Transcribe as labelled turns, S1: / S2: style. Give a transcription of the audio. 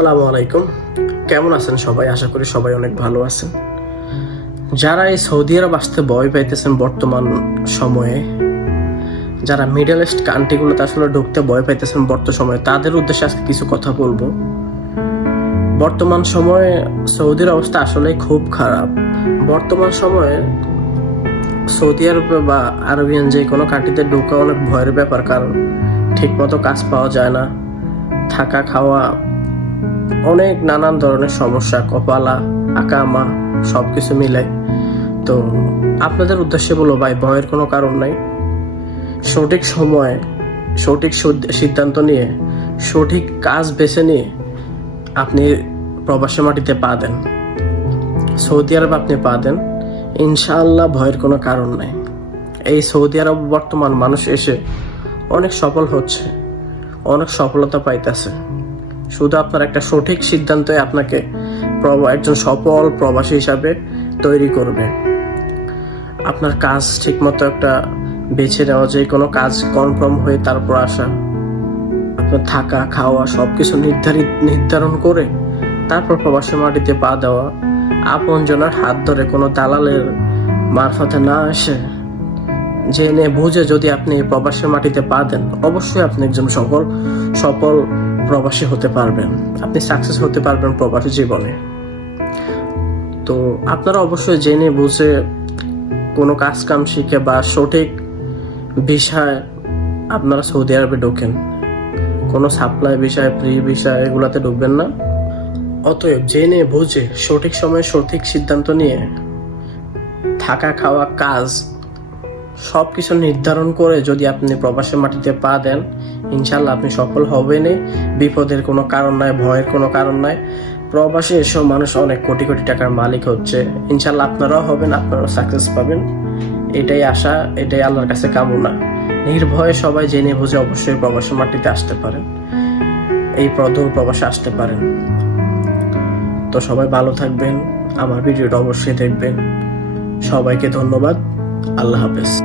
S1: আসসালামু আলাইকুম। কেমন আছেন সবাই? আশা করি সবাই অনেক ভালো আছেন। যারা এই সৌদি আরব আসতে ভয় পাইতেছেন বর্তমান সময়ে, যারা মিডল ইস্ট কান্ট্রিগুলোতে আসলে ঢুকতে ভয় পাইতেছেন বর্তমান সময়ে, তাদের উদ্দেশ্যে আজকে কিছু কথা বলব। বর্তমান সময়ে সৌদির অবস্থা আসলে খুব খারাপ। বর্তমান সময়ে সৌদি আরবে বা আরবিয়ান যে কোনো কান্ট্রিতে ঢোকা অনেক ভয়ের ব্যাপার, কারণ ঠিকমতো কাজ পাওয়া যায় না, থাকা খাওয়া অনেক নানান ধরনের সমস্যা, কপালা, আকামা সব কিছু মিলে। তো আপনাদের উদ্দেশ্যে বলো ভাই, ভয়ের কোনো কারণ নাই। সঠিক সময়ে, সঠিক সিদ্ধান্ত নিয়ে, সঠিক কাজ বেছে নিয়ে আপনি প্রবাসী মাটিতে পা দেন। সৌদি আরব আপনি পা দেন। ইনশাআল্লাহ ভয়ের কোনো কারণ নাই। এই সৌদি আরব বর্তমান মানুষ এসে অনেক সফল হচ্ছে, অনেক সফলতা পাইতেছে। শুধু আপনার একটা সঠিক সিদ্ধান্তই আপনাকে একজন সফল প্রবাসী হিসাবে তৈরি করবে। আপনার কাজ ঠিকমতো একটা বেছে নেওয়া, যে কোনো কাজ কনফার্ম হয়ে তারপর আসা, আপনার থাকা, খাওয়া সব কিছু নির্ধারিত নির্ধারণ করে তারপর প্রবাসী মাটিতে পা দেওয়া, আপনজনের হাত ধরে কোনো দালালের মারফতে না এসে জেনে বুঝে যদি আপনি এই প্রবাসী মাটিতে পা দেন, অবশ্যই আপনি একজন সফল সফল প্রবাসী হতে পারবেন। আপনি সাকসেস হতে পারবেন প্রবাসী জীবনে। তো আপনারা অবশ্যই জেনে বুঝে কোনো কাজ কাম শিখে বা সঠিক বিষয় আপনারা সৌদি আরবে ঢোকেন। কোনো সাপ্লাই বিষয় ফ্রি বিষয় এগুলাতে ঢুকবেন না। অতএব জেনে বুঝে সঠিক সময়ে সঠিক সিদ্ধান্ত নিয়ে থাকা খাওয়া কাজ সব কিছু নির্ধারণ করে যদি আপনি প্রবাসের মাটিতে পা দেন ইনশাল্লাহ আপনি সফল হবেনই। বিপদের কোনো কারণ নাই, ভয়ের কোনো কারণ নাই। প্রবাসে এসব মানুষ অনেক কোটি কোটি টাকার মালিক হচ্ছে। ইনশাল্লাহ আপনারাও হবেন, আপনারাও সাকসেস পাবেন। এটাই আশা, এটাই আল্লাহর কাছে কামনা। নির্ভয়ে সবাই জেনে বুঝে অবশ্যই প্রবাসের মাটিতে আসতে পারেন। এই প্রদূর প্রবাসে আসতে পারেন। তো সবাই ভালো থাকবেন। আমার ভিডিওটা অবশ্যই দেখবেন। সবাইকে ধন্যবাদ। আল্লাহ হাফেজ।